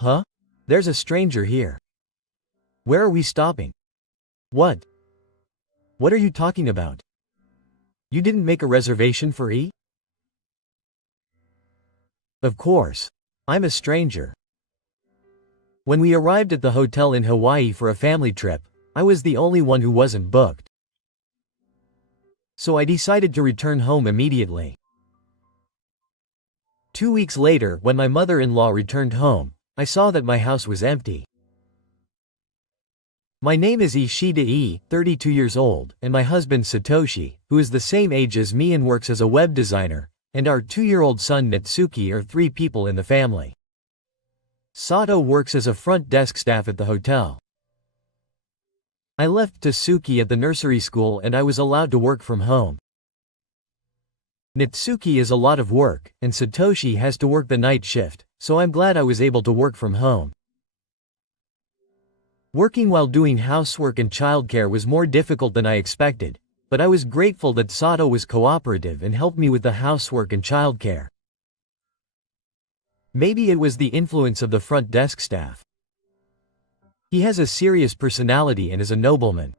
Huh? There's a stranger here. Where are we stopping? What? What are you talking about? You didn't make a reservation for E? Of course. I'm a stranger. When we arrived at the hotel in Hawaii for a family trip, I was the only one who wasn't booked. So I decided to return home immediately. 2 weeks later, when my mother-in-law returned home, I saw that my house was empty. My name is Ishida E, 32 years old, and my husband Satoshi, who is the same age as me and works as a web designer, and our 2-year-old son Natsuki are 3 people in the family. Sato works as a front desk staff at the hotel. I left Tatsuki at the nursery school and I was allowed to work from home. Natsuki is a lot of work, and Satoshi has to work the night shift, so I'm glad I was able to work from home. Working while doing housework and childcare was more difficult than I expected, but I was grateful that Sato was cooperative and helped me with the housework and childcare. Maybe it was the influence of the front desk staff. He has a serious personality and is a nobleman.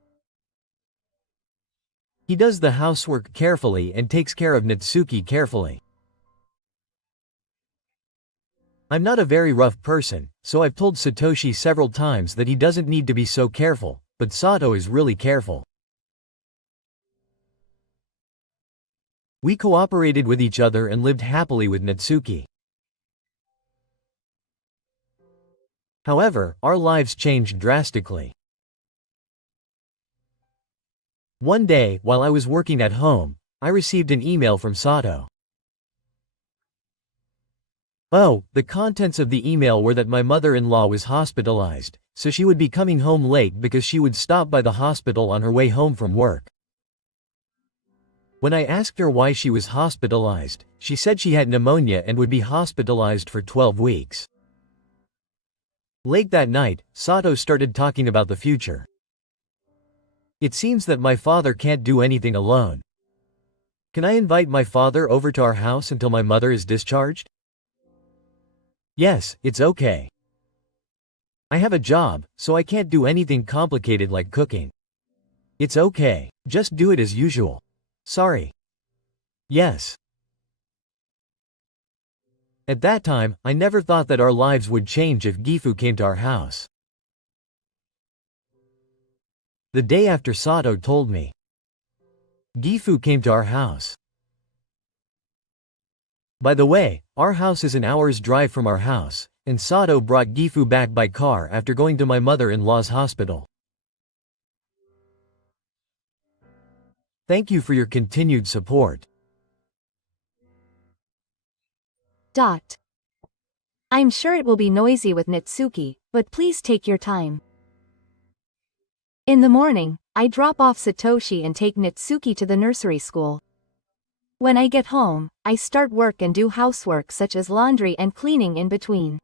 He does the housework carefully and takes care of Natsuki carefully. I'm not a very rough person, so I've told Satoshi several times that he doesn't need to be so careful, but Sato is really careful. We cooperated with each other and lived happily with Natsuki. However, our lives changed drastically. One day, while I was working at home, I received an email from Sato. Oh, the contents of the email were that my mother-in-law was hospitalized, so she would be coming home late because she would stop by the hospital on her way home from work. When I asked her why she was hospitalized, she said she had pneumonia and would be hospitalized for 12 weeks. Late that night, Sato started talking about the future. It seems that my father can't do anything alone. Can I invite my father over to our house until my mother is discharged? Yes, it's okay. I have a job, so I can't do anything complicated like cooking. It's okay, just do it as usual. Sorry. Yes. At that time, I never thought that our lives would change if Gifu came to our house. The day after Sato told me, Gifu came to our house. By the way, our house is an hour's drive from our house, and Sato brought Gifu back by car after going to my mother-in-law's hospital. Thank you for your continued support. I'm sure it will be noisy with Natsuki, but please take your time. In the morning, I drop off Satoshi and take Natsuki to the nursery school. When I get home, I start work and do housework such as laundry and cleaning in between.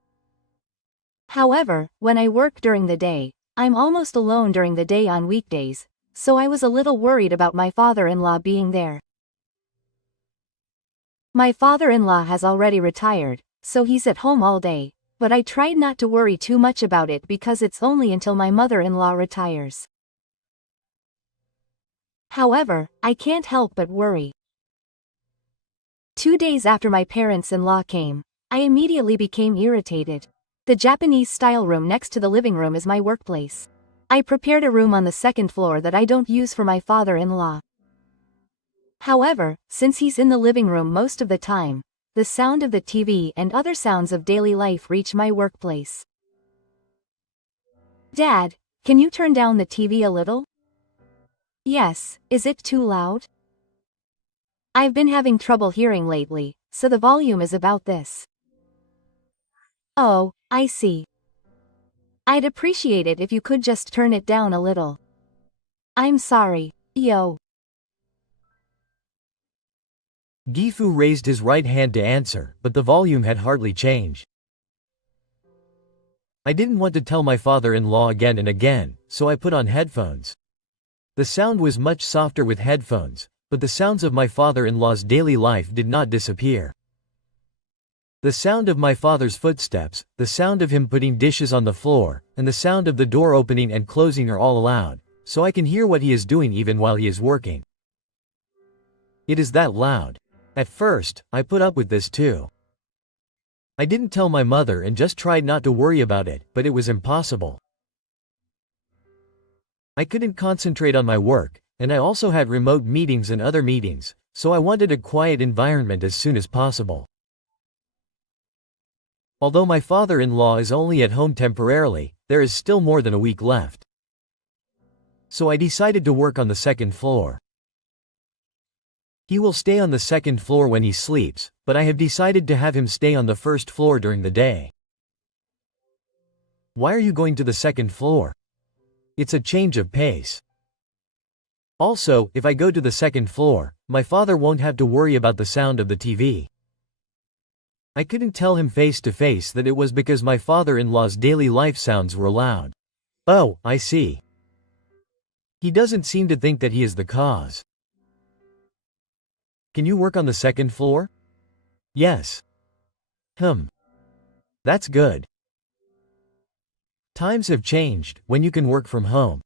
However, when I work during the day, I'm almost alone during the day on weekdays, so I was a little worried about my father-in-law being there. My father-in-law has already retired, so he's at home all day, but I tried not to worry too much about it because it's only until my mother-in-law retires. However, I can't help but worry. 2 days after my parents-in-law came, I immediately became irritated. The Japanese-style room next to the living room is my workplace. I prepared a room on the 2nd floor that I don't use for my father-in-law. However, since he's in the living room most of the time, the sound of the TV and other sounds of daily life reach my workplace. Dad, can you turn down the TV a little? Yes, is it too loud? I've been having trouble hearing lately, so the volume is about this. Oh, I see. I'd appreciate it if you could just turn it down a little. I'm sorry, yo. Gifu raised his right hand to answer, but the volume had hardly changed. I didn't want to tell my father-in-law again and again, so I put on headphones. The sound was much softer with headphones, but the sounds of my father-in-law's daily life did not disappear. The sound of my father's footsteps, the sound of him putting dishes on the floor, and the sound of the door opening and closing are all loud, so I can hear what he is doing even while he is working. It is that loud. At first, I put up with this too. I didn't tell my mother and just tried not to worry about it, but it was impossible. I couldn't concentrate on my work, and I also had remote meetings and other meetings, so I wanted a quiet environment as soon as possible. Although my father-in-law is only at home temporarily, there is still more than a week left. So I decided to work on the second floor. He will stay on the second floor when he sleeps, but I have decided to have him stay on the first floor during the day. Why are you going to the second floor? It's a change of pace. Also, if I go to the second floor, my father won't have to worry about the sound of the TV. I couldn't tell him face to face that it was because my father-in-law's daily life sounds were loud. Oh, I see. He doesn't seem to think that he is the cause. Can you work on the second floor? Yes. That's good. Times have changed, when you can work from home.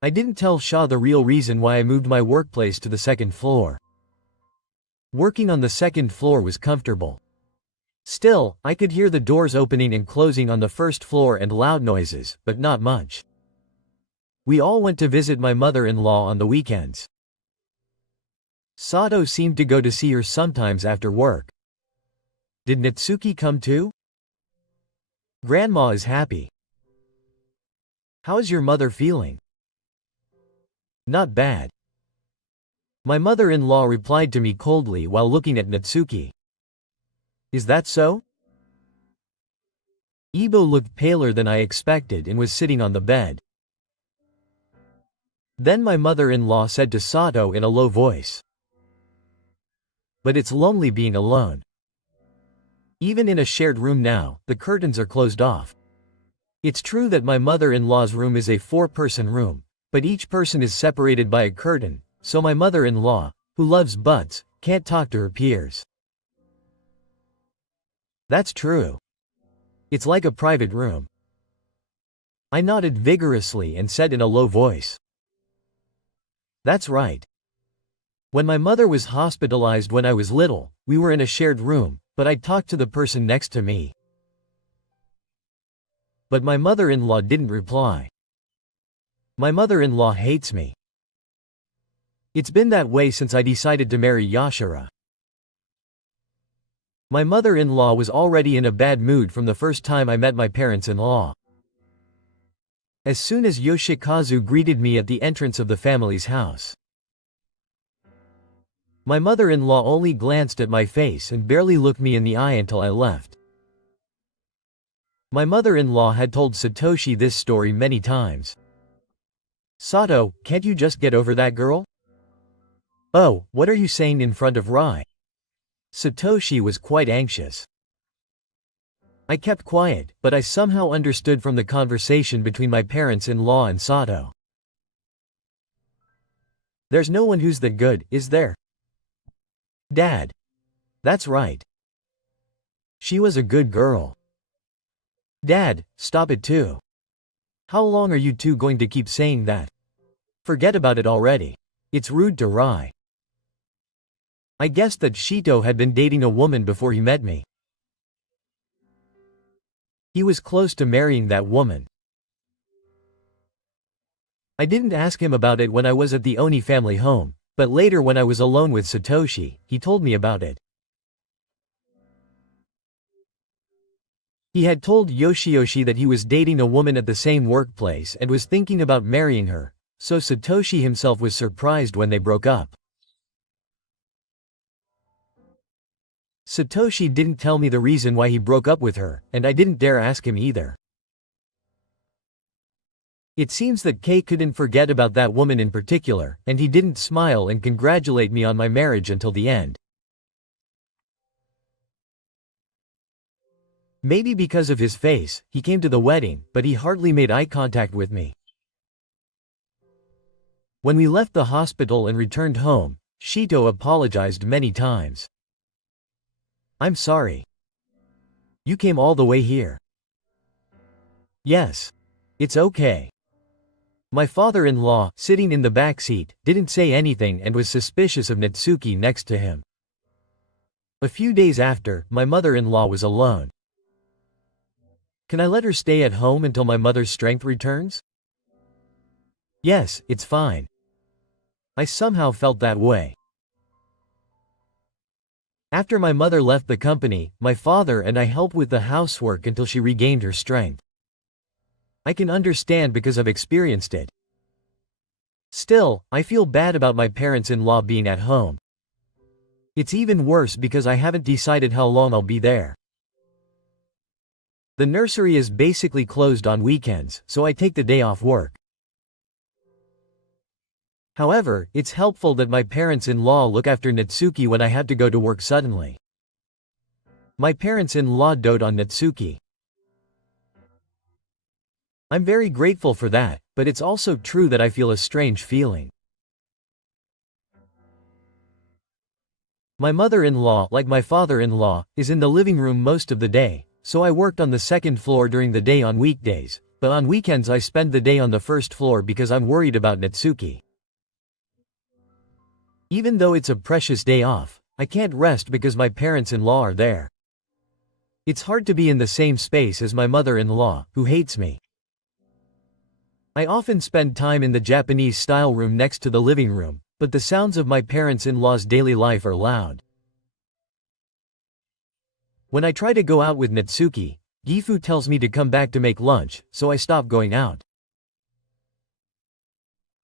I didn't tell Shah the real reason why I moved my workplace to the second floor. Working on the second floor was comfortable. Still, I could hear the doors opening and closing on the first floor and loud noises, but not much. We all went to visit my mother-in-law on the weekends. Sato seemed to go to see her sometimes after work. Did Natsuki come too? Grandma is happy. How is your mother feeling? Not bad. My mother-in-law replied to me coldly while looking at Natsuki. Is that so? Ibo looked paler than I expected and was sitting on the bed. Then my mother-in-law said to Sato in a low voice. But it's lonely being alone. Even in a shared room now, the curtains are closed off. It's true that my mother-in-law's room is a 4-person room, but each person is separated by a curtain, so my mother-in-law, who loves butts, can't talk to her peers. That's true. It's like a private room. I nodded vigorously and said in a low voice. That's right. When my mother was hospitalized when I was little, we were in a shared room, but I talked to the person next to me. But my mother-in-law didn't reply. My mother-in-law hates me. It's been that way since I decided to marry Yashara. My mother-in-law was already in a bad mood from the first time I met my parents-in-law. As soon as Yoshikazu greeted me at the entrance of the family's house, my mother-in-law only glanced at my face and barely looked me in the eye until I left. My mother-in-law had told Satoshi this story many times. Sato, can't you just get over that girl? Oh, what are you saying in front of Rai? Satoshi was quite anxious. I kept quiet, but I somehow understood from the conversation between my parents-in-law and Sato. There's no one who's that good, is there? Dad. That's right. She was a good girl. Dad, stop it too. How long are you two going to keep saying that? Forget about it already. It's rude to Rai. I guessed that Shito had been dating a woman before he met me. He was close to marrying that woman. I didn't ask him about it when I was at the Oni family home, but later when I was alone with Satoshi, he told me about it. He had told Yoshioshi that he was dating a woman at the same workplace and was thinking about marrying her, so Satoshi himself was surprised when they broke up. Satoshi didn't tell me the reason why he broke up with her, and I didn't dare ask him either. It seems that Kei couldn't forget about that woman in particular, and he didn't smile and congratulate me on my marriage until the end. Maybe because of his face, he came to the wedding, but he hardly made eye contact with me. When we left the hospital and returned home, Shito apologized many times. I'm sorry. You came all the way here. Yes. It's okay. My father-in-law, sitting in the back seat, didn't say anything and was suspicious of Natsuki next to him. A few days after, my mother-in-law was alone. Can I let her stay at home until my mother's strength returns? Yes, it's fine. I somehow felt that way. After my mother left the company, my father and I helped with the housework until she regained her strength. I can understand because I've experienced it. Still, I feel bad about my parents-in-law being at home. It's even worse because I haven't decided how long I'll be there. The nursery is basically closed on weekends, so I take the day off work. However, it's helpful that my parents-in-law look after Natsuki when I have to go to work suddenly. My parents-in-law dote on Natsuki. I'm very grateful for that, but it's also true that I feel a strange feeling. My mother-in-law, like my father-in-law, is in the living room most of the day, so I worked on the second floor during the day on weekdays, but on weekends I spend the day on the first floor because I'm worried about Natsuki. Even though it's a precious day off, I can't rest because my parents-in-law are there. It's hard to be in the same space as my mother-in-law, who hates me. I often spend time in the Japanese-style room next to the living room, but the sounds of my parents-in-law's daily life are loud. When I try to go out with Natsuki, Gifu tells me to come back to make lunch, so I stop going out.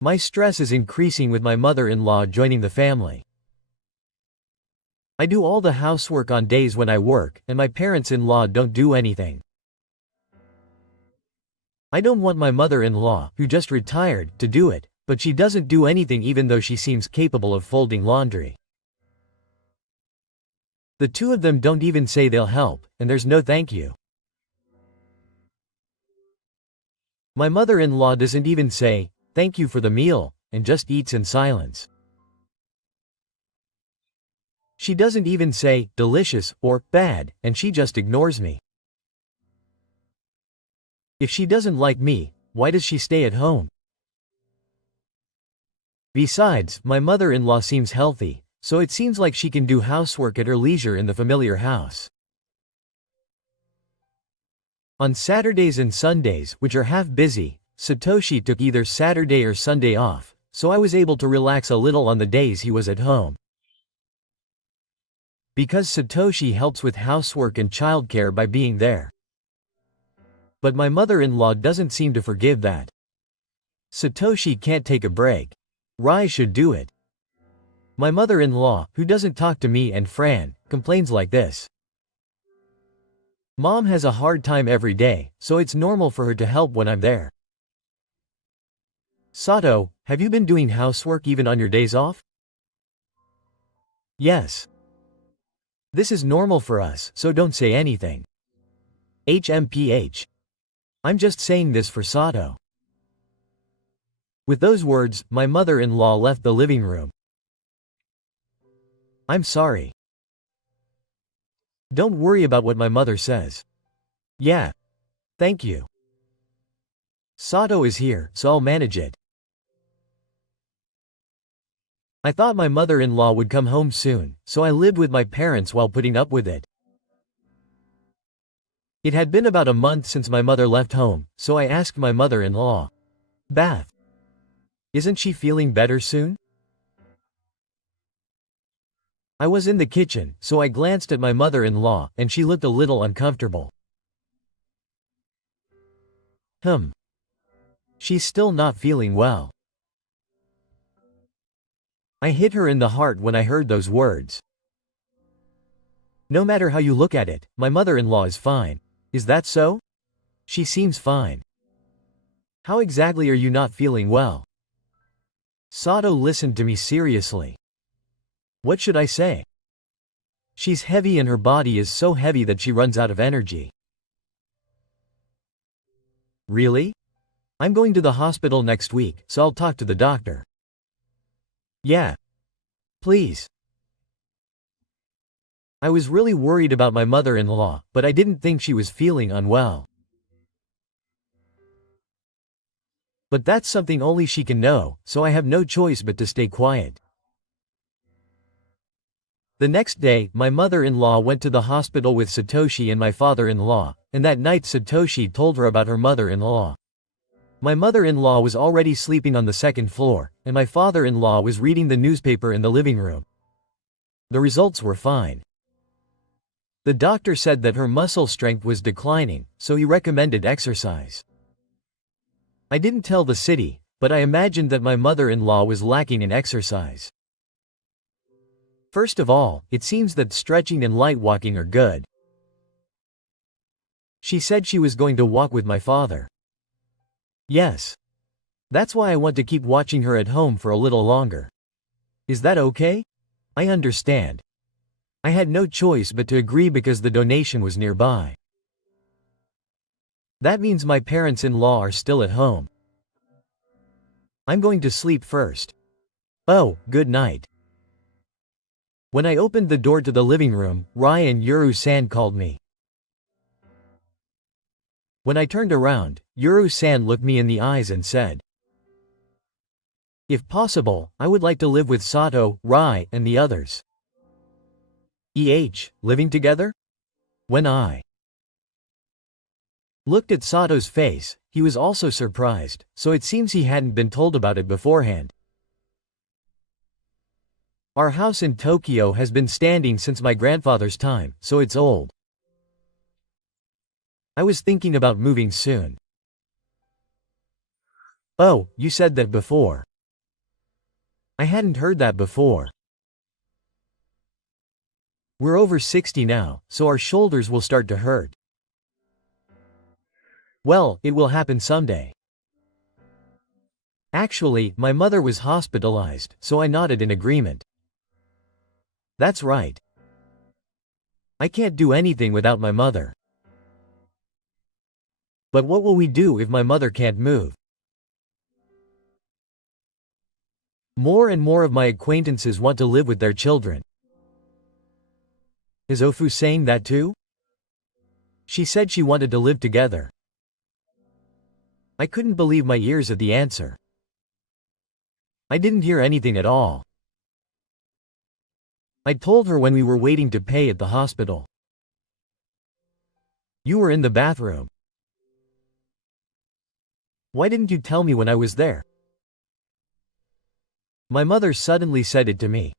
My stress is increasing with my mother-in-law joining the family. I do all the housework on days when I work, and my parents-in-law don't do anything. I don't want my mother-in-law, who just retired, to do it, but she doesn't do anything even though she seems capable of folding laundry. The two of them don't even say they'll help, and there's no thank you. My mother-in-law doesn't even say, "Thank you for the meal," and just eats in silence. She doesn't even say, "delicious," or "bad," and she just ignores me. If she doesn't like me, why does she stay at home? Besides, my mother-in-law seems healthy, so it seems like she can do housework at her leisure in the familiar house. On Saturdays and Sundays, which are half busy, Satoshi took either Saturday or Sunday off, so I was able to relax a little on the days he was at home. Because Satoshi helps with housework and childcare by being there. But my mother-in-law doesn't seem to forgive that. Satoshi can't take a break. Rai should do it. My mother-in-law, who doesn't talk to me and Fran, complains like this. Mom has a hard time every day, so it's normal for her to help when I'm there. Sato, have you been doing housework even on your days off? Yes. This is normal for us, so don't say anything. HMPH. I'm just saying this for Sato. With those words, my mother-in-law left the living room. I'm sorry. Don't worry about what my mother says. Yeah. Thank you. Sato is here, so I'll manage it. I thought my mother-in-law would come home soon, so I lived with my parents while putting up with it. It had been about a month since my mother left home, so I asked my mother-in-law. Bath. Isn't she feeling better soon? I was in the kitchen, so I glanced at my mother-in-law, and she looked a little uncomfortable. She's still not feeling well. I hit her in the heart when I heard those words. No matter how you look at it, my mother-in-law is fine. Is that so? She seems fine. How exactly are you not feeling well? Sato listened to me seriously. What should I say? She's heavy and her body is so heavy that she runs out of energy. Really? I'm going to the hospital next week, so I'll talk to the doctor. Yeah. Please. I was really worried about my mother-in-law, but I didn't think she was feeling unwell. But that's something only she can know, so I have no choice but to stay quiet. The next day, my mother-in-law went to the hospital with Satoshi and my father-in-law, and that night Satoshi told her about her mother-in-law. My mother-in-law was already sleeping on the second floor, and my father-in-law was reading the newspaper in the living room. The results were fine. The doctor said that her muscle strength was declining, so he recommended exercise. I didn't tell the city, but I imagined that my mother-in-law was lacking in exercise. First of all, it seems that stretching and light walking are good. She said she was going to walk with my father. Yes. That's why I want to keep watching her at home for a little longer. Is that okay? I understand. I had no choice but to agree because the donation was nearby. That means my parents-in-law are still at home. I'm going to sleep first. Oh, good night. When I opened the door to the living room, Ryan Yuru-san called me. When I turned around, Yuru-san looked me in the eyes and said, "If possible, I would like to live with Sato, Rai, and the others." Living together? When I looked at Sato's face, he was also surprised, so it seems he hadn't been told about it beforehand. Our house in Tokyo has been standing since my grandfather's time, so it's old. I was thinking about moving soon. Oh, you said that before. I hadn't heard that before. We're over 60 now, so our shoulders will start to hurt. Well, it will happen someday. Actually, my mother was hospitalized, so I nodded in agreement. That's right. I can't do anything without my mother. But what will we do if my mother can't move? More and more of my acquaintances want to live with their children. Is Ofu saying that too? She said she wanted to live together. I couldn't believe my ears at the answer. I didn't hear anything at all. I told her when we were waiting to pay at the hospital. You were in the bathroom. Why didn't you tell me when I was there? My mother suddenly said it to me.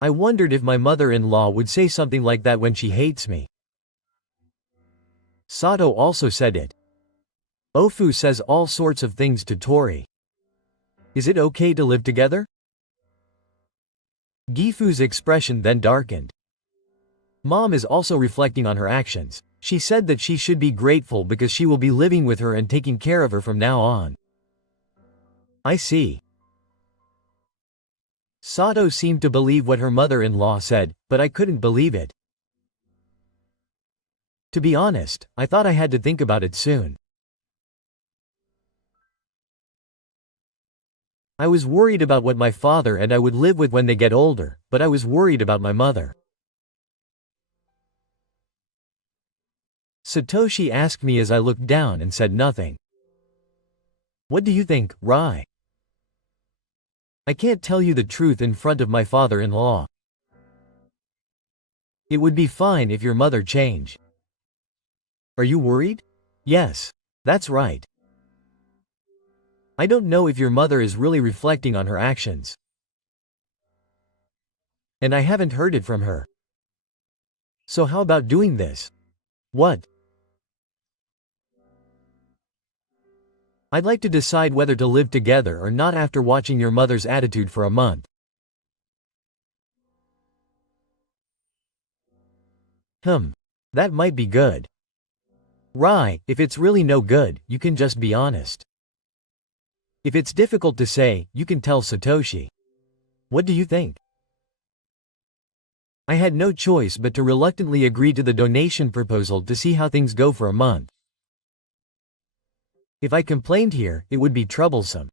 I wondered if my mother-in-law would say something like that when she hates me. Sato also said it. Ofu says all sorts of things to Tori. Is it okay to live together? Gifu's expression then darkened. Mom is also reflecting on her actions. She said that she should be grateful because she will be living with her and taking care of her from now on. I see. Sato seemed to believe what her mother-in-law said, but I couldn't believe it. To be honest, I thought I had to think about it soon. I was worried about what my father and I would live with when they get older, but I was worried about my mother. Satoshi asked me as I looked down and said nothing. What do you think, Rai? I can't tell you the truth in front of my father-in-law. It would be fine if your mother changed. Are you worried? Yes. That's right. I don't know if your mother is really reflecting on her actions. And I haven't heard it from her. So how about doing this? What? I'd like to decide whether to live together or not after watching your mother's attitude for a month. That might be good. Rai, if it's really no good, you can just be honest. If it's difficult to say, you can tell Satoshi. What do you think? I had no choice but to reluctantly agree to the donation proposal to see how things go for a month. If I complained here, it would be troublesome.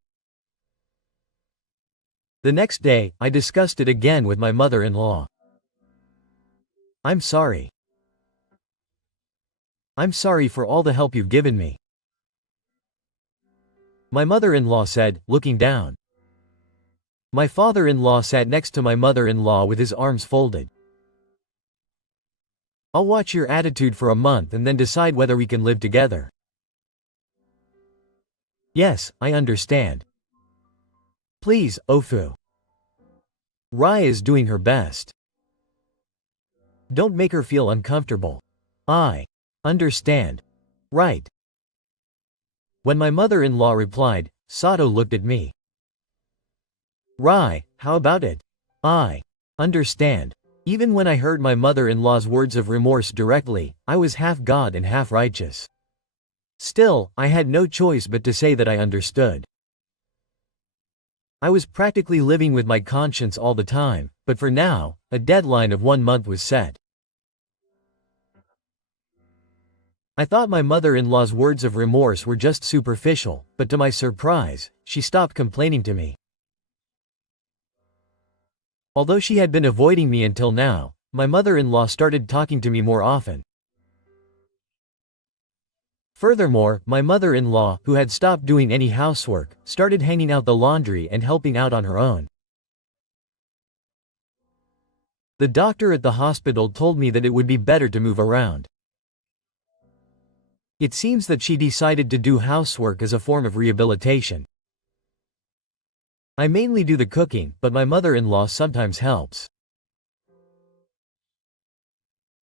The next day, I discussed it again with my mother-in-law. I'm sorry. I'm sorry for all the help you've given me, my mother-in-law said, looking down. My father-in-law sat next to my mother-in-law with his arms folded. I'll watch your attitude for a month and then decide whether we can live together. Yes, I understand. Please, Ofu. Rai is doing her best. Don't make her feel uncomfortable. I understand. Right. When my mother-in-law replied, Sato looked at me. Rai, how about it? I understand. Even when I heard my mother-in-law's words of remorse directly, I was half God and half righteous. Still, I had no choice but to say that I understood. I was practically living with my conscience all the time, but for now, a deadline of 1 month was set. I thought my mother-in-law's words of remorse were just superficial, but to my surprise, she stopped complaining to me. Although she had been avoiding me until now, my mother-in-law started talking to me more often. Furthermore, my mother-in-law, who had stopped doing any housework, started hanging out the laundry and helping out on her own. The doctor at the hospital told me that it would be better to move around. It seems that she decided to do housework as a form of rehabilitation. I mainly do the cooking, but my mother-in-law sometimes helps.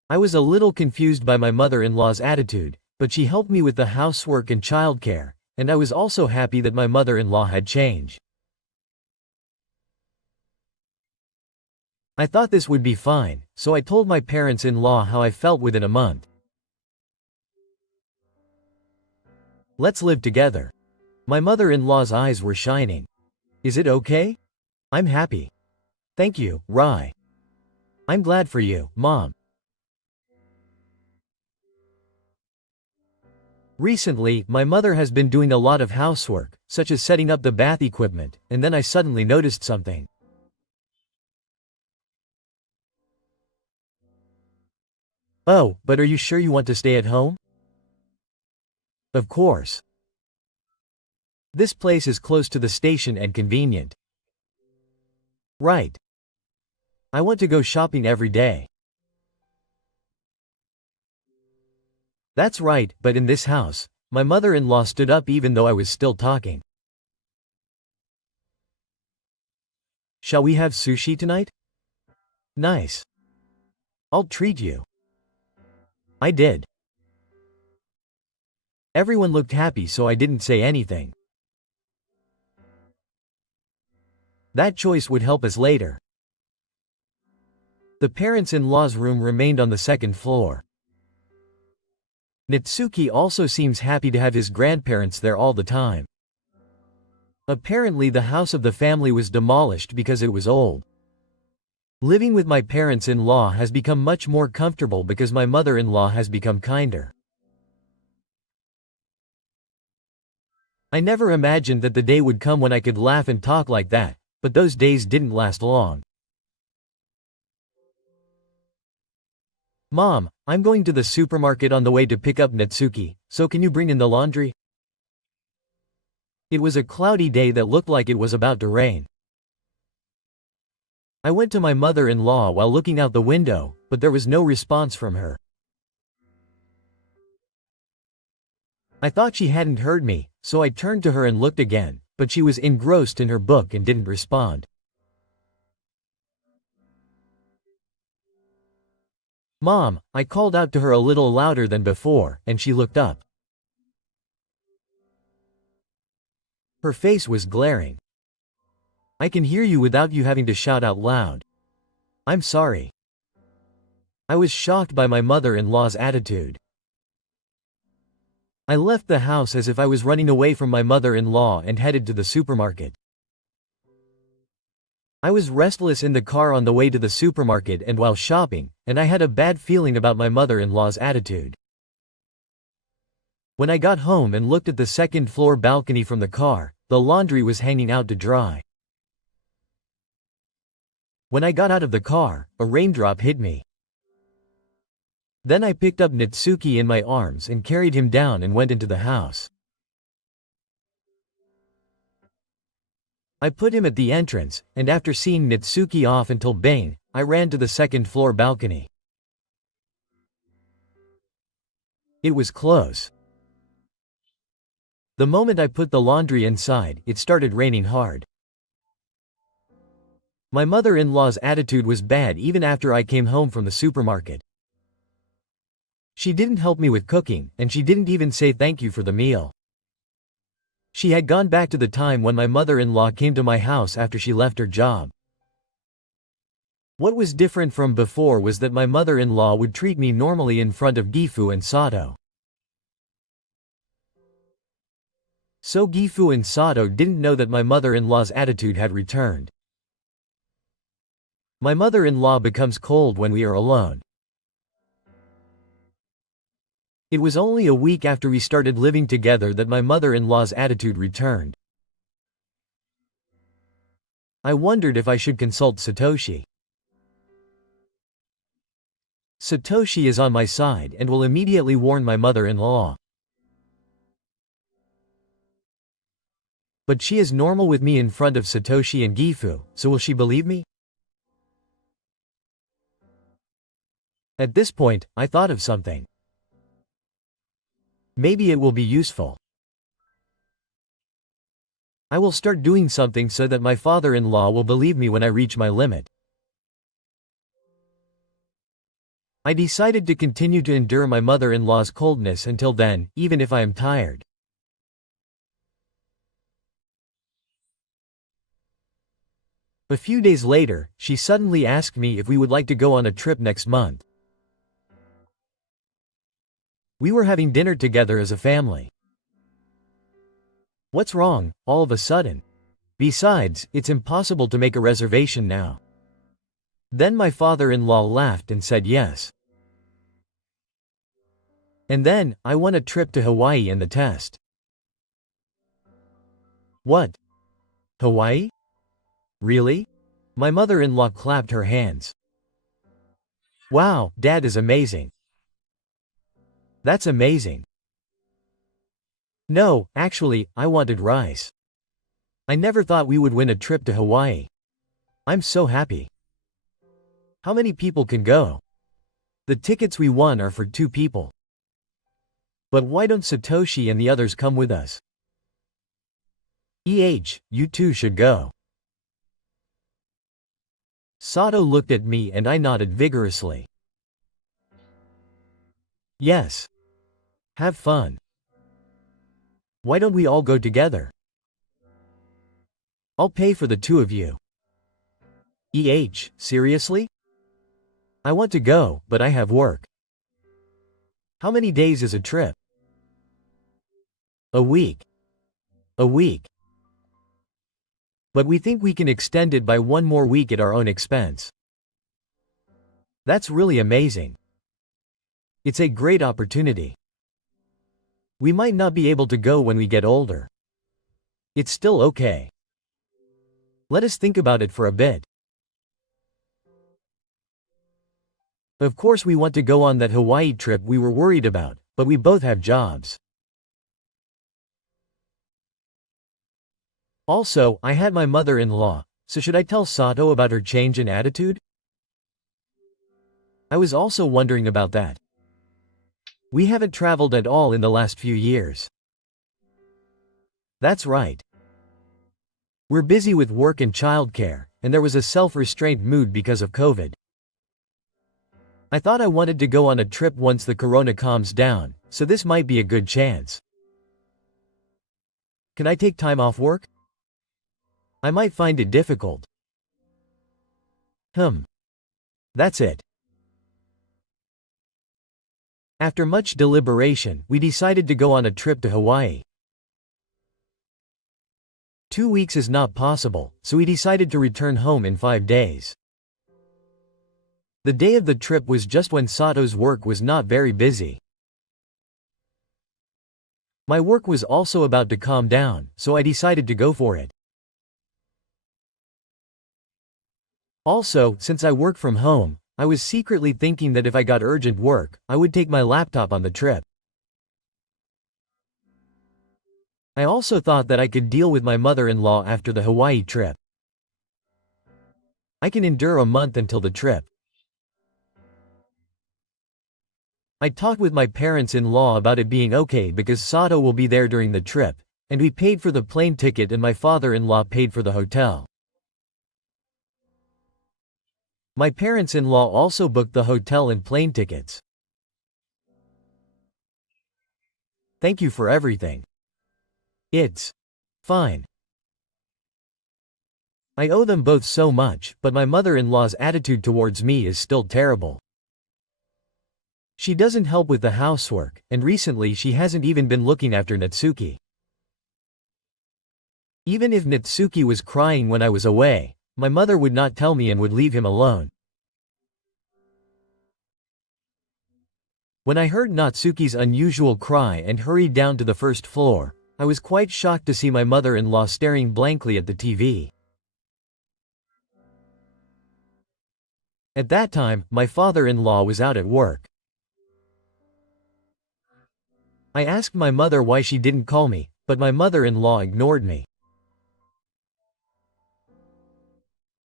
I was a little confused by my mother-in-law's attitude, but she helped me with the housework and childcare, and I was also happy that my mother-in-law had changed. I thought this would be fine, so I told my parents-in-law how I felt within a month. Let's live together. My mother-in-law's eyes were shining. Is it okay? I'm happy. Thank you, Rai. I'm glad for you, Mom. Recently, my mother has been doing a lot of housework, such as setting up the bath equipment, and then I suddenly noticed something. Oh, but are you sure you want to stay at home? Of course. This place is close to the station and convenient. Right. I want to go shopping every day. That's right, but in this house, my mother-in-law stood up even though I was still talking. Shall we have sushi tonight? Nice. I'll treat you. I did. Everyone looked happy, so I didn't say anything. That choice would help us later. The parents-in-law's room remained on the second floor. Natsuki also seems happy to have his grandparents there all the time. Apparently the house of the family was demolished because it was old. Living with my parents-in-law has become much more comfortable because my mother-in-law has become kinder. I never imagined that the day would come when I could laugh and talk like that, but those days didn't last long. Mom, I'm going to the supermarket on the way to pick up Natsuki, so can you bring in the laundry? It was a cloudy day that looked like it was about to rain. I went to my mother-in-law while looking out the window, but there was no response from her. I thought she hadn't heard me, so I turned to her and looked again, but she was engrossed in her book and didn't respond. Mom, I called out to her a little louder than before, and she looked up. Her face was glaring. I can hear you without you having to shout out loud. I'm sorry. I was shocked by my mother-in-law's attitude. I left the house as if I was running away from my mother-in-law and headed to the supermarket. I was restless in the car on the way to the supermarket and while shopping, and I had a bad feeling about my mother-in-law's attitude. When I got home and looked at the second-floor balcony from the car, the laundry was hanging out to dry. When I got out of the car, a raindrop hit me. Then I picked up Natsuki in my arms and carried him down and went into the house. I put him at the entrance, and after seeing Natsuki off until bang, I ran to the second-floor balcony. It was close. The moment I put the laundry inside, it started raining hard. My mother-in-law's attitude was bad even after I came home from the supermarket. She didn't help me with cooking, and she didn't even say thank you for the meal. She had gone back to the time when my mother-in-law came to my house after she left her job. What was different from before was that my mother-in-law would treat me normally in front of Gifu and Sato. So Gifu and Sato didn't know that my mother-in-law's attitude had returned. My mother-in-law becomes cold when we are alone. It was only a week after we started living together that my mother-in-law's attitude returned. I wondered if I should consult Satoshi. Satoshi is on my side and will immediately warn my mother-in-law. But she is normal with me in front of Satoshi and Gifu, so will she believe me? At this point, I thought of something. Maybe it will be useful. I will start doing something so that my father-in-law will believe me when I reach my limit. I decided to continue to endure my mother-in-law's coldness until then, even if I am tired. A few days later, she suddenly asked me if we would like to go on a trip next month. We were having dinner together as a family. What's wrong, all of a sudden? Besides, it's impossible to make a reservation now. Then my father-in-law laughed and said yes. And then, I won a trip to Hawaii and the test. What? Hawaii? Really? My mother-in-law clapped her hands. Wow, Dad is amazing. That's amazing. No, actually, I wanted rice. I never thought we would win a trip to Hawaii. I'm so happy. How many people can go? The tickets we won are for 2 people. But why don't Satoshi and the others come with us? You two should go. Sato looked at me and I nodded vigorously. Yes. Have fun. Why don't we all go together? I'll pay for the 2 of you. Seriously? I want to go, but I have work. How many days is a trip? A week. A week. But we think we can extend it by 1 more week at our own expense. That's really amazing. It's a great opportunity. We might not be able to go when we get older. It's still okay. Let us think about it for a bit. Of course we want to go on that Hawaii trip we were worried about, but we both have jobs. Also, I had my mother-in-law, so should I tell Sato about her change in attitude? I was also wondering about that. We haven't traveled at all in the last few years. That's right. We're busy with work and childcare, and there was a self-restraint mood because of COVID. I thought I wanted to go on a trip once the corona calms down, so this might be a good chance. Can I take time off work? I might find it difficult. That's it. After much deliberation, we decided to go on a trip to Hawaii. 2 weeks is not possible, so we decided to return home in 5 days. The day of the trip was just when Sato's work was not very busy. My work was also about to calm down, so I decided to go for it. Also, since I work from home, I was secretly thinking that if I got urgent work, I would take my laptop on the trip. I also thought that I could deal with my mother-in-law after the Hawaii trip. I can endure a month until the trip. I talked with my parents-in-law about it being okay because Sato will be there during the trip, and we paid for the plane ticket and my father-in-law paid for the hotel. My parents-in-law also booked the hotel and plane tickets. Thank you for everything. It's fine. I owe them both so much, but my mother-in-law's attitude towards me is still terrible. She doesn't help with the housework, and recently she hasn't even been looking after Natsuki. Even if Natsuki was crying when I was away, my mother would not tell me and would leave him alone. When I heard Natsuki's unusual cry and hurried down to the first floor, I was quite shocked to see my mother-in-law staring blankly at the TV. At that time, my father-in-law was out at work. I asked my mother why she didn't call me, but my mother-in-law ignored me.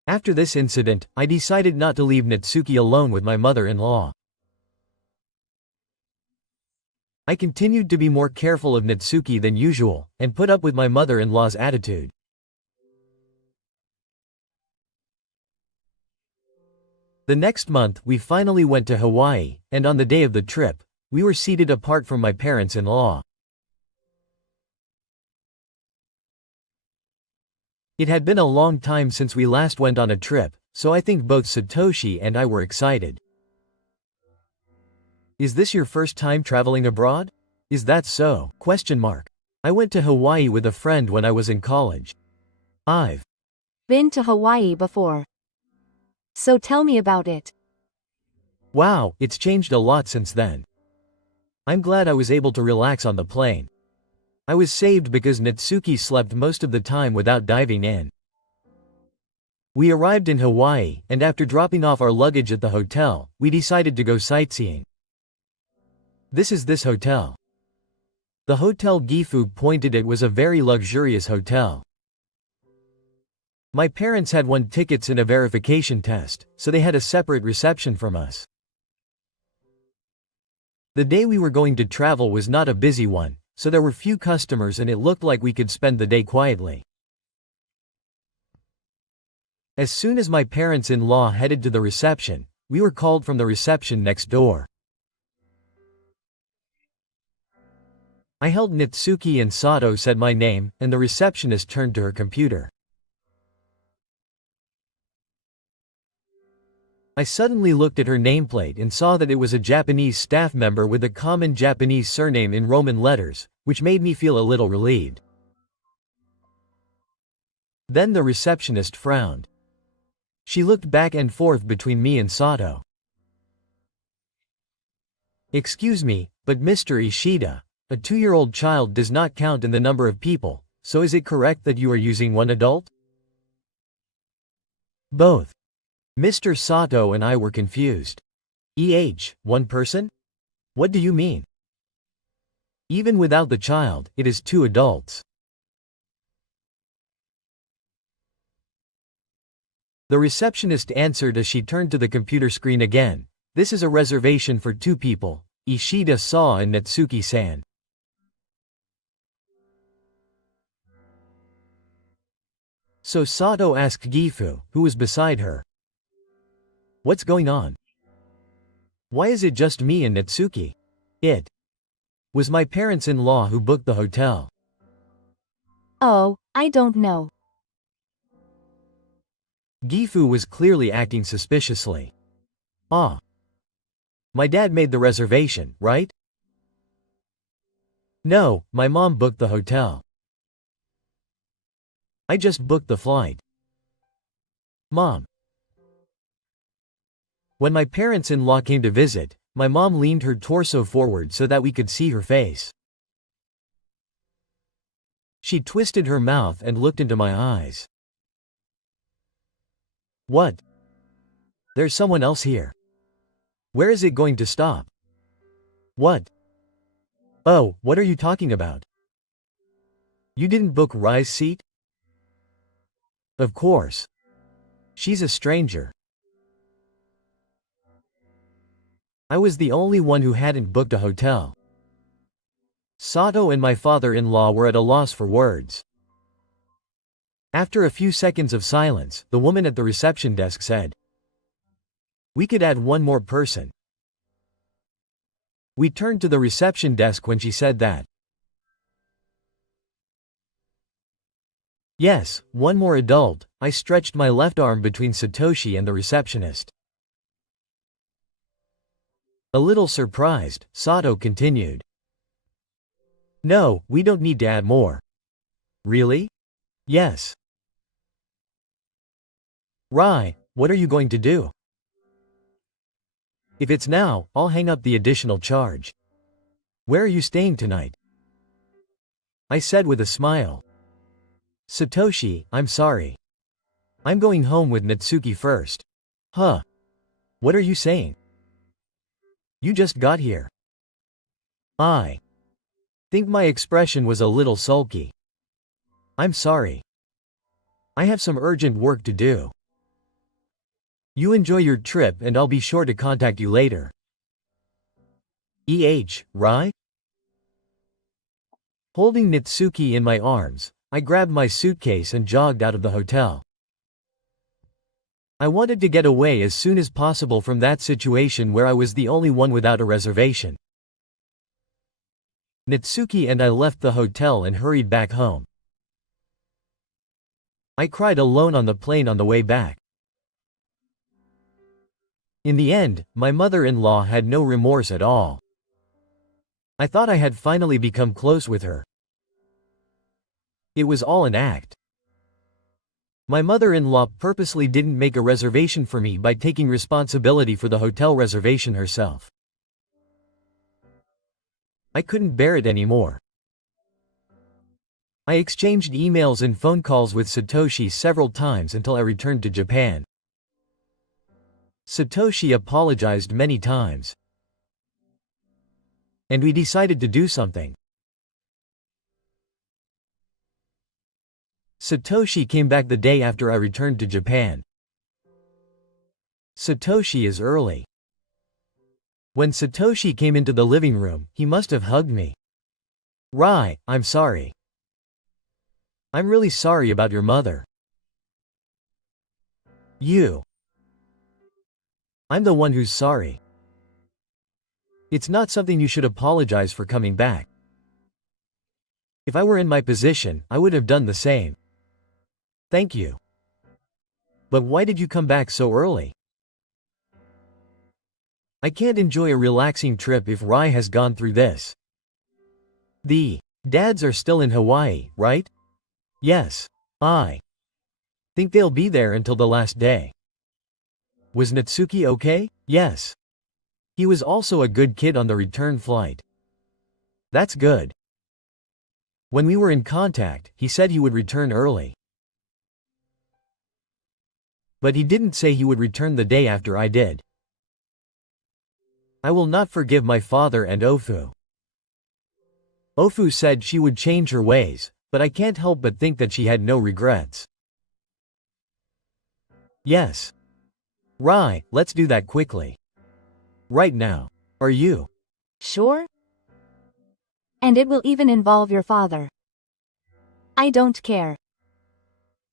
After this incident, I decided not to leave Natsuki alone with my mother-in-law. I continued to be more careful of Natsuki than usual, and put up with my mother-in-law's attitude. The next month, we finally went to Hawaii, and on the day of the trip, we were seated apart from my parents-in-law. It had been a long time since we last went on a trip, so I think both Satoshi and I were excited. Is this your first time traveling abroad? Is that so? I went to Hawaii with a friend when I was in college. I've Been to Hawaii before. So tell me about it. Wow, it's changed a lot since then. I'm glad I was able to relax on the plane. I was saved because Natsuki slept most of the time without diving in. We arrived in Hawaii, and after dropping off our luggage at the hotel, we decided to go sightseeing. This is this hotel. The Hotel Gifu pointed it was a very luxurious hotel. My parents had won tickets in a verification test, so they had a separate reception from us. The day we were going to travel was not a busy one, so there were few customers and it looked like we could spend the day quietly. As soon as my parents-in-law headed to the reception, we were called from the reception next door. I held Natsuki and Sato said my name, and the receptionist turned to her computer. I suddenly looked at her nameplate and saw that it was a Japanese staff member with a common Japanese surname in Roman letters, which made me feel a little relieved. Then the receptionist frowned. She looked back and forth between me and Sato. Excuse me, but Mr. Ishida, a 2-year-old child does not count in the number of people, so is it correct that you are using one adult? Both Mr. Sato and I were confused. One person? What do you mean? Even without the child, it is 2 adults. The receptionist answered as she turned to the computer screen again. This is a reservation for 2 people, Ishida-san and Natsuki-san. So Sato asked Gifu, who was beside her. What's going on? Why is it just me and Natsuki? It was my parents-in-law who booked the hotel. Oh, I don't know. Gifu was clearly acting suspiciously. Ah. My dad made the reservation, right? No, my mom booked the hotel. I just booked the flight. Mom. When my parents-in-law came to visit, my mom leaned her torso forward so that we could see her face. She twisted her mouth and looked into my eyes. What There's someone else here. Where is it going to stop? What? Oh, what are you talking about? You didn't book Rai's seat? Of course. She's a stranger. I was the only one who hadn't booked a hotel. Sato and my father-in-law were at a loss for words. After a few seconds of silence, the woman at the reception desk said, "We could add one more person." We turned to the reception desk when she said that. Yes, one more adult. I stretched my left arm between Satoshi and the receptionist. A little surprised, Sato continued. No, we don't need to add more. Really? Yes. Rai, what are you going to do? If it's now, I'll hang up the additional charge. Where are you staying tonight? I said with a smile. Satoshi, I'm sorry. I'm going home with Natsuki first. Huh? What are you saying? You just got here. I think my expression was a little sulky. I'm sorry. I have some urgent work to do. You enjoy your trip and I'll be sure to contact you later. Rai? Holding Natsuki in my arms, I grabbed my suitcase and jogged out of the hotel. I wanted to get away as soon as possible from that situation where I was the only one without a reservation. Natsuki and I left the hotel and hurried back home. I cried alone on the plane on the way back. In the end, my mother-in-law had no remorse at all. I thought I had finally become close with her. It was all an act. My mother-in-law purposely didn't make a reservation for me by taking responsibility for the hotel reservation herself. I couldn't bear it anymore. I exchanged emails and phone calls with Satoshi several times until I returned to Japan. Satoshi apologized many times. And we decided to do something. Satoshi came back the day after I returned to Japan. Satoshi is early. When Satoshi came into the living room, he must have hugged me. Rai, I'm sorry. I'm really sorry about your mother. I'm the one who's sorry. It's not something you should apologize for coming back. If I were in my position, I would have done the same. Thank you. But why did you come back so early? I can't enjoy a relaxing trip if Rai has gone through this. The dads are still in Hawaii, right? Yes. I think they'll be there until the last day. Was Natsuki okay? Yes. He was also a good kid on the return flight. That's good. When we were in contact, he said he would return early. But he didn't say he would return the day after I did. I will not forgive my father and Ofu. Ofu said she would change her ways, but I can't help but think that she had no regrets. Yes. Rai, let's do that quickly. Right now. Are you? Sure? And it will even involve your father. I don't care.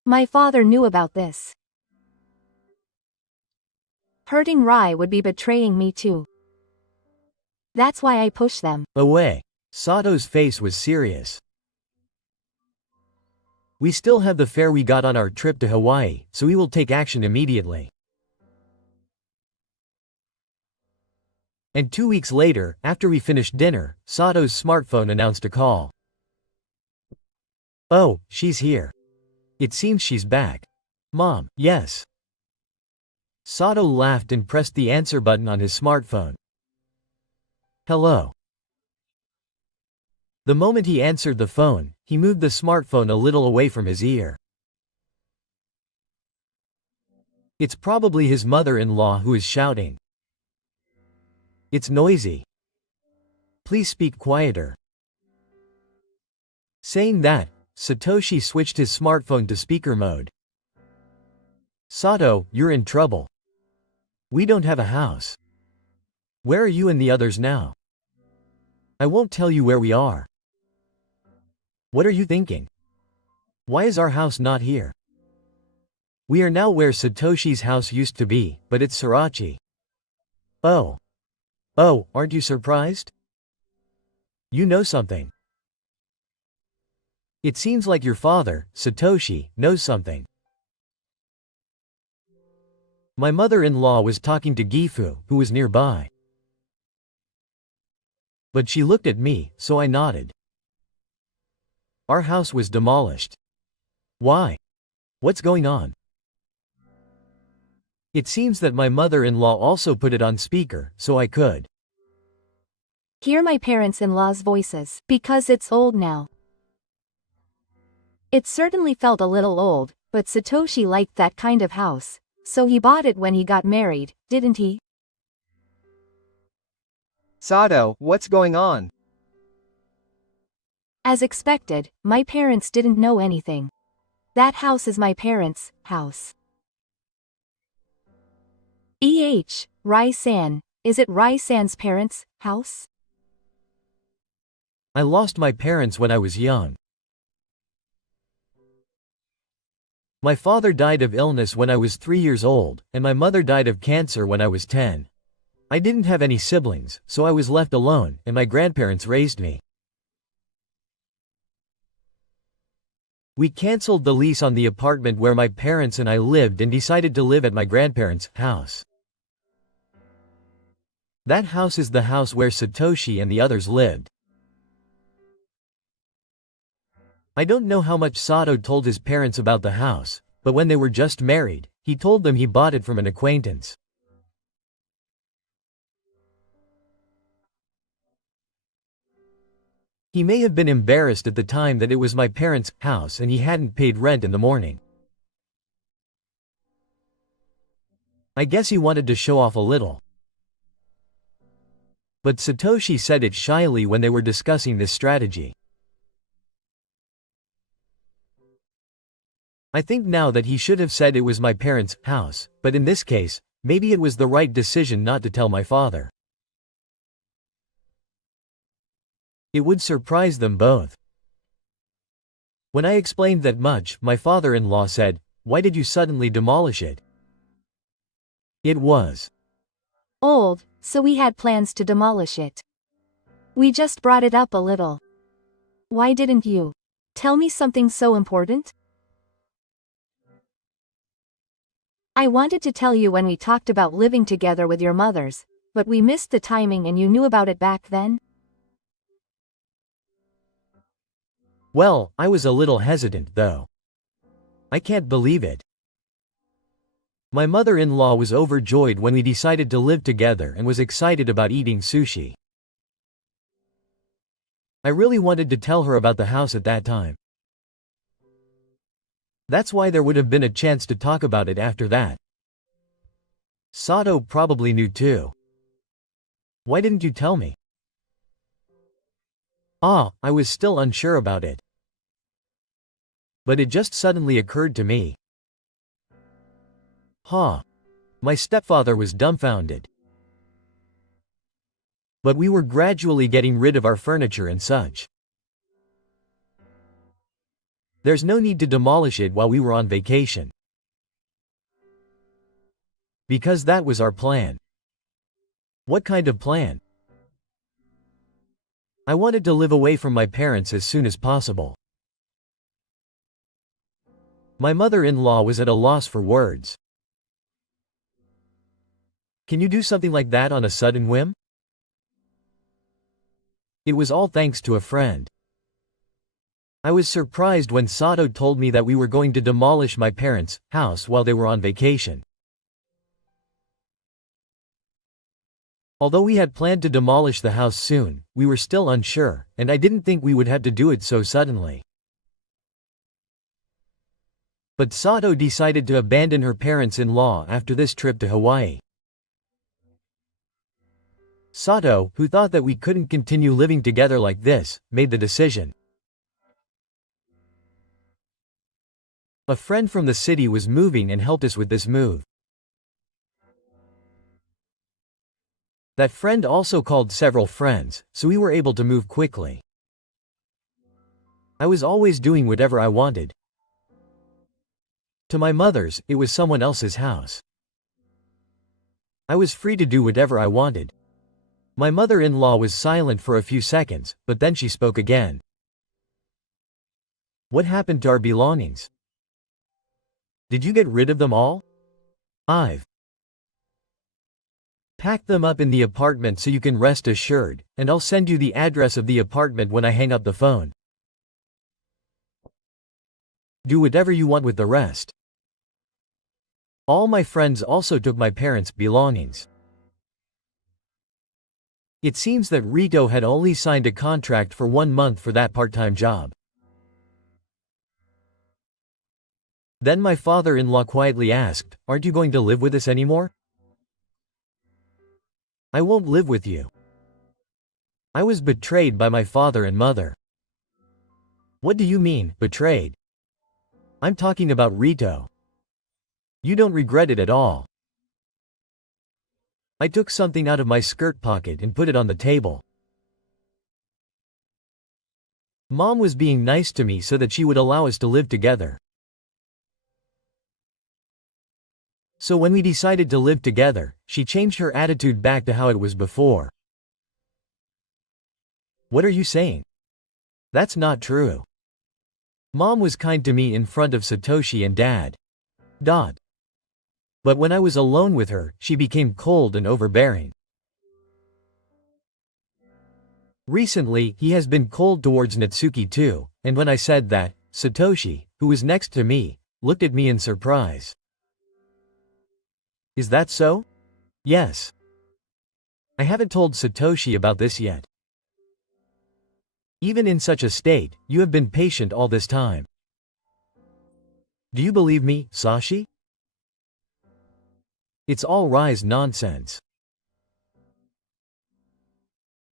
My father knew about this. Hurting Rai would be betraying me too. That's why I push them away. Sato's face was serious. We still have the fare we got on our trip to Hawaii, so we will take action immediately. And 2 weeks later, after we finished dinner, Sato's smartphone announced a call. Oh, she's here. It seems she's back. Mom, yes. Sato laughed and pressed the answer button on his smartphone. Hello. The moment he answered the phone, he moved the smartphone a little away from his ear. It's probably his mother-in-law who is shouting. It's noisy. Please speak quieter. Saying that, Satoshi switched his smartphone to speaker mode. Sato, you're in trouble. We don't have a house. Where are you and the others now? I won't tell you where we are. What are you thinking? Why is our house not here? We are now where Satoshi's house used to be, but it's Sriracha. Oh. Oh, aren't you surprised? You know something. It seems like your father, Satoshi, knows something. My mother-in-law was talking to Gifu, who was nearby. But she looked at me, so I nodded. Our house was demolished. Why? What's going on? It seems that my mother-in-law also put it on speaker, so I could hear my parents-in-law's voices, because it's old now. It certainly felt a little old, but Satoshi liked that kind of house, so he bought it when he got married, didn't he? Sato, what's going on? As expected, my parents didn't know anything. That house is my parents' house. Rai-san, is it Rai-san's parents' house? I lost my parents when I was young. My father died of illness when I was 3 years old, and my mother died of cancer when I was 10. I didn't have any siblings, so I was left alone, and my grandparents raised me. We cancelled the lease on the apartment where my parents and I lived and decided to live at my grandparents' house. That house is the house where Satoshi and the others lived. I don't know how much Sato told his parents about the house, but when they were just married, he told them he bought it from an acquaintance. He may have been embarrassed at the time that it was my parents' house and he hadn't paid rent in the morning. I guess he wanted to show off a little. But Satoshi said it shyly when they were discussing this strategy. I think now that he should have said it was my parents' house, but in this case, maybe it was the right decision not to tell my father. It would surprise them both. When I explained that much, my father-in-law said, "Why did you suddenly demolish it?" It was old, so we had plans to demolish it. We just brought it up a little. Why didn't you tell me something so important? I wanted to tell you when we talked about living together with your mothers, but we missed the timing and you knew about it back then? Well, I was a little hesitant though. I can't believe it. My mother-in-law was overjoyed when we decided to live together and was excited about eating sushi. I really wanted to tell her about the house at that time. That's why there would have been a chance to talk about it after that. Sato probably knew too. Why didn't you tell me? I was still unsure about it. But it just suddenly occurred to me. My stepfather was dumbfounded. But we were gradually getting rid of our furniture and such. There's no need to demolish it while we were on vacation. Because that was our plan. What kind of plan? I wanted to live away from my parents as soon as possible. My mother-in-law was at a loss for words. Can you do something like that on a sudden whim? It was all thanks to a friend. I was surprised when Sato told me that we were going to demolish my parents' house while they were on vacation. Although we had planned to demolish the house soon, we were still unsure, and I didn't think we would have to do it so suddenly. But Sato decided to abandon her parents-in-law after this trip to Hawaii. Sato, who thought that we couldn't continue living together like this, made the decision. A friend from the city was moving and helped us with this move. That friend also called several friends, so we were able to move quickly. I was always doing whatever I wanted. To my mother's, it was someone else's house. I was free to do whatever I wanted. My mother-in-law was silent for a few seconds, but then she spoke again. What happened to our belongings? Did you get rid of them all? I've packed them up in the apartment so you can rest assured, and I'll send you the address of the apartment when I hang up the phone. Do whatever you want with the rest. All my friends also took my parents' belongings. It seems that Rito had only signed a contract for 1 month for that part-time job. Then my father-in-law quietly asked, "Aren't you going to live with us anymore?" "I won't live with you." I was betrayed by my father and mother. "What do you mean, betrayed?" "I'm talking about Rito. You don't regret it at all." I took something out of my skirt pocket and put it on the table. Mom was being nice to me so that she would allow us to live together. So when we decided to live together, she changed her attitude back to how it was before. What are you saying? That's not true. Mom was kind to me in front of Satoshi and Dad. But when I was alone with her, she became cold and overbearing. Recently, he has been cold towards Natsuki too, and when I said that, Satoshi, who was next to me, looked at me in surprise. Is that so? Yes. I haven't told Satoshi about this yet. Even in such a state, you have been patient all this time. Do you believe me, Sashi? It's all rise nonsense.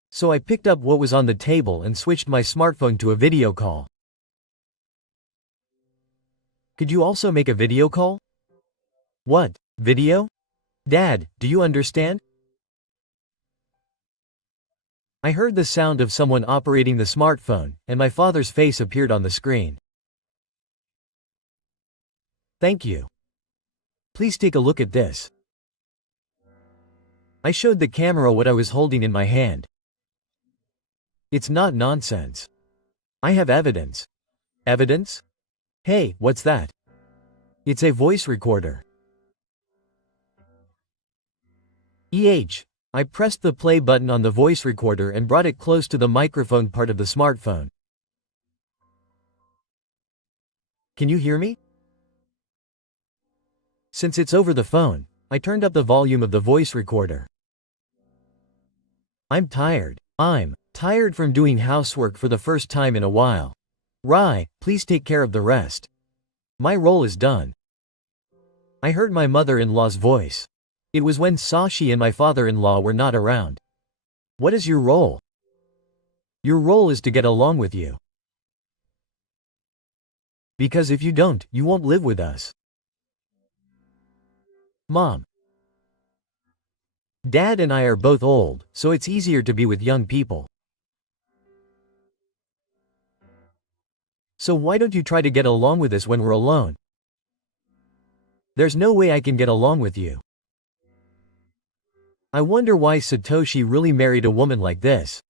So I picked up what was on the table and switched my smartphone to a video call. Could you also make a video call? What, video? Dad, do you understand? I heard the sound of someone operating the smartphone, and my father's face appeared on the screen. Thank you. Please take a look at this. I showed the camera what I was holding in my hand. It's not nonsense. I have evidence. Evidence? Hey, what's that? It's a voice recorder. I pressed the play button on the voice recorder and brought it close to the microphone part of the smartphone. Can you hear me? Since it's over the phone, I turned up the volume of the voice recorder. I'm tired from doing housework for the first time in a while. Rai, please take care of the rest. My role is done. I heard my mother-in-law's voice. It was when Sashi and my father-in-law were not around. What is your role? Your role is to get along with you. Because if you don't, you won't live with us. Mom. Dad and I are both old, so it's easier to be with young people. So why don't you try to get along with us when we're alone? There's no way I can get along with you. I wonder why Satoshi really married a woman like this.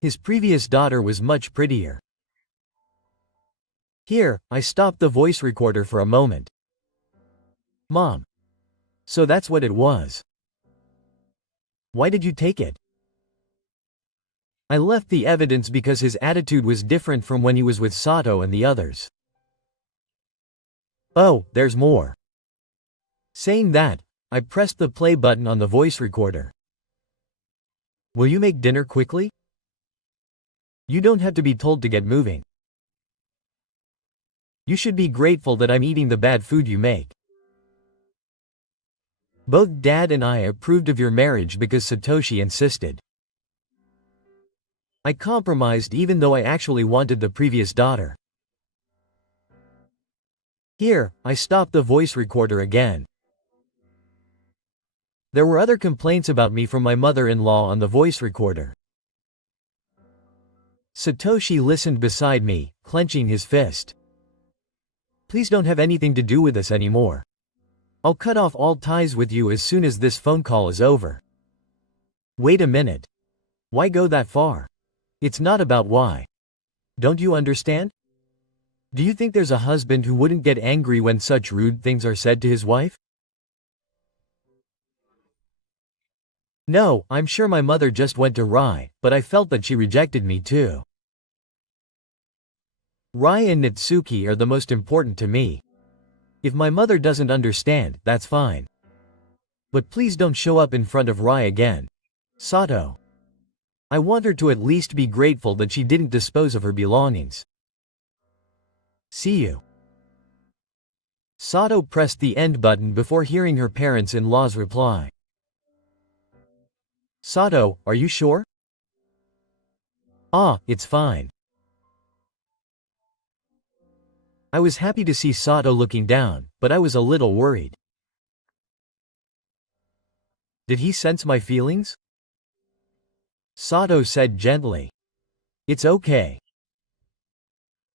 His previous daughter was much prettier. Here, I stopped the voice recorder for a moment. Mom. So that's what it was. Why did you take it? I left the evidence because his attitude was different from when he was with Sato and the others. Oh, there's more. Saying that, I pressed the play button on the voice recorder. Will you make dinner quickly? You don't have to be told to get moving. You should be grateful that I'm eating the bad food you make. Both Dad and I approved of your marriage because Satoshi insisted. I compromised even though I actually wanted the previous daughter. Here, I stopped the voice recorder again. There were other complaints about me from my mother-in-law on the voice recorder. Satoshi listened beside me, clenching his fist. Please don't have anything to do with this anymore. I'll cut off all ties with you as soon as this phone call is over. Wait a minute. Why go that far? It's not about why. Don't you understand? Do you think there's a husband who wouldn't get angry when such rude things are said to his wife? No, I'm sure my mother just went to Rai, but I felt that she rejected me too. Rai and Natsuki are the most important to me. If my mother doesn't understand, that's fine. But please don't show up in front of Rai again. Sato. I want her to at least be grateful that she didn't dispose of her belongings. See you. Sato pressed the end button before hearing her parents-in-law's reply. Sato, are you sure? Ah, it's fine. I was happy to see Sato looking down, but I was a little worried. Did he sense my feelings? Sato said gently. It's okay.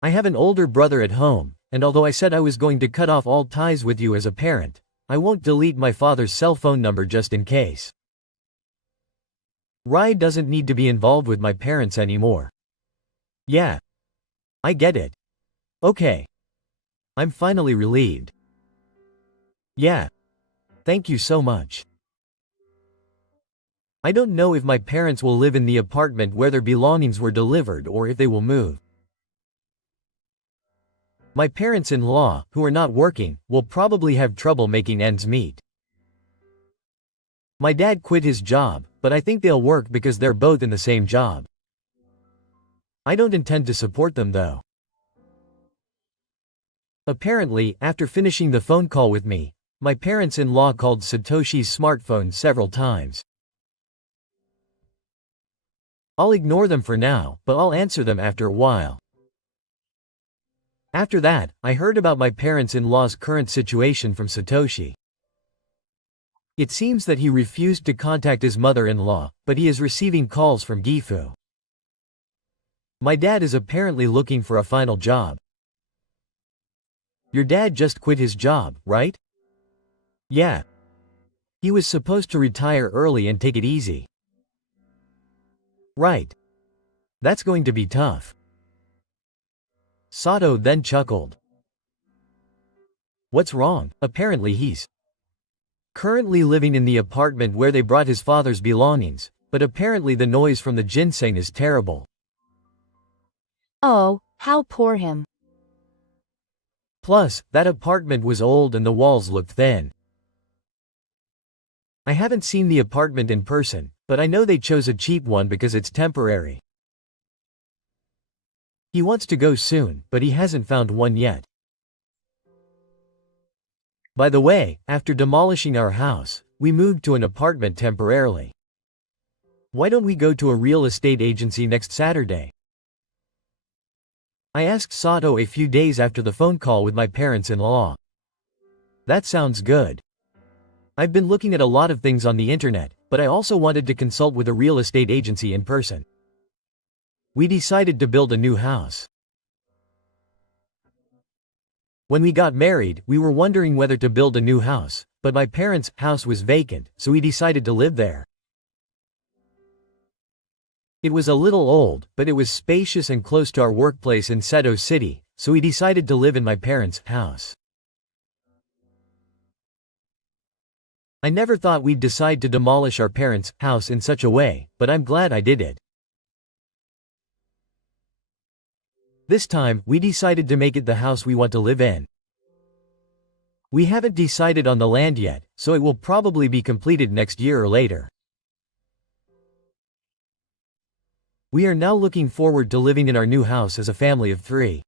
I have an older brother at home, and although I said I was going to cut off all ties with you as a parent, I won't delete my father's cell phone number just in case. Rai doesn't need to be involved with my parents anymore. Yeah. I get it. Okay. I'm finally relieved. Yeah. Thank you so much. I don't know if my parents will live in the apartment where their belongings were delivered or if they will move. My parents-in-law, who are not working, will probably have trouble making ends meet. My dad quit his job, but I think they'll work because they're both in the same job. I don't intend to support them though. Apparently, after finishing the phone call with me, my parents-in-law called Satoshi's smartphone several times. I'll ignore them for now, but I'll answer them after a while. After that, I heard about my parents-in-law's current situation from Satoshi. It seems that he refused to contact his mother-in-law, but he is receiving calls from Gifu. My dad is apparently looking for a final job. Your dad just quit his job, right? Yeah. He was supposed to retire early and take it easy. Right. That's going to be tough. Sato then chuckled. What's wrong? Apparently he's currently living in the apartment where they brought his father's belongings, but apparently the noise from the ginseng is terrible. Oh, how poor him. Plus, that apartment was old and the walls looked thin. I haven't seen the apartment in person, but I know they chose a cheap one because it's temporary. He wants to go soon, but he hasn't found one yet. By the way, after demolishing our house, we moved to an apartment temporarily. Why don't we go to a real estate agency next Saturday? I asked Sato a few days after the phone call with my parents-in-law. That sounds good. I've been looking at a lot of things on the internet, but I also wanted to consult with a real estate agency in person. We decided to build a new house. When we got married, we were wondering whether to build a new house, but my parents' house was vacant, so we decided to live there. It was a little old, but it was spacious and close to our workplace in Seto City, so we decided to live in my parents' house. I never thought we'd decide to demolish our parents' house in such a way, but I'm glad I did it. This time, we decided to make it the house we want to live in. We haven't decided on the land yet, so it will probably be completed next year or later. We are now looking forward to living in our new house as a family of 3.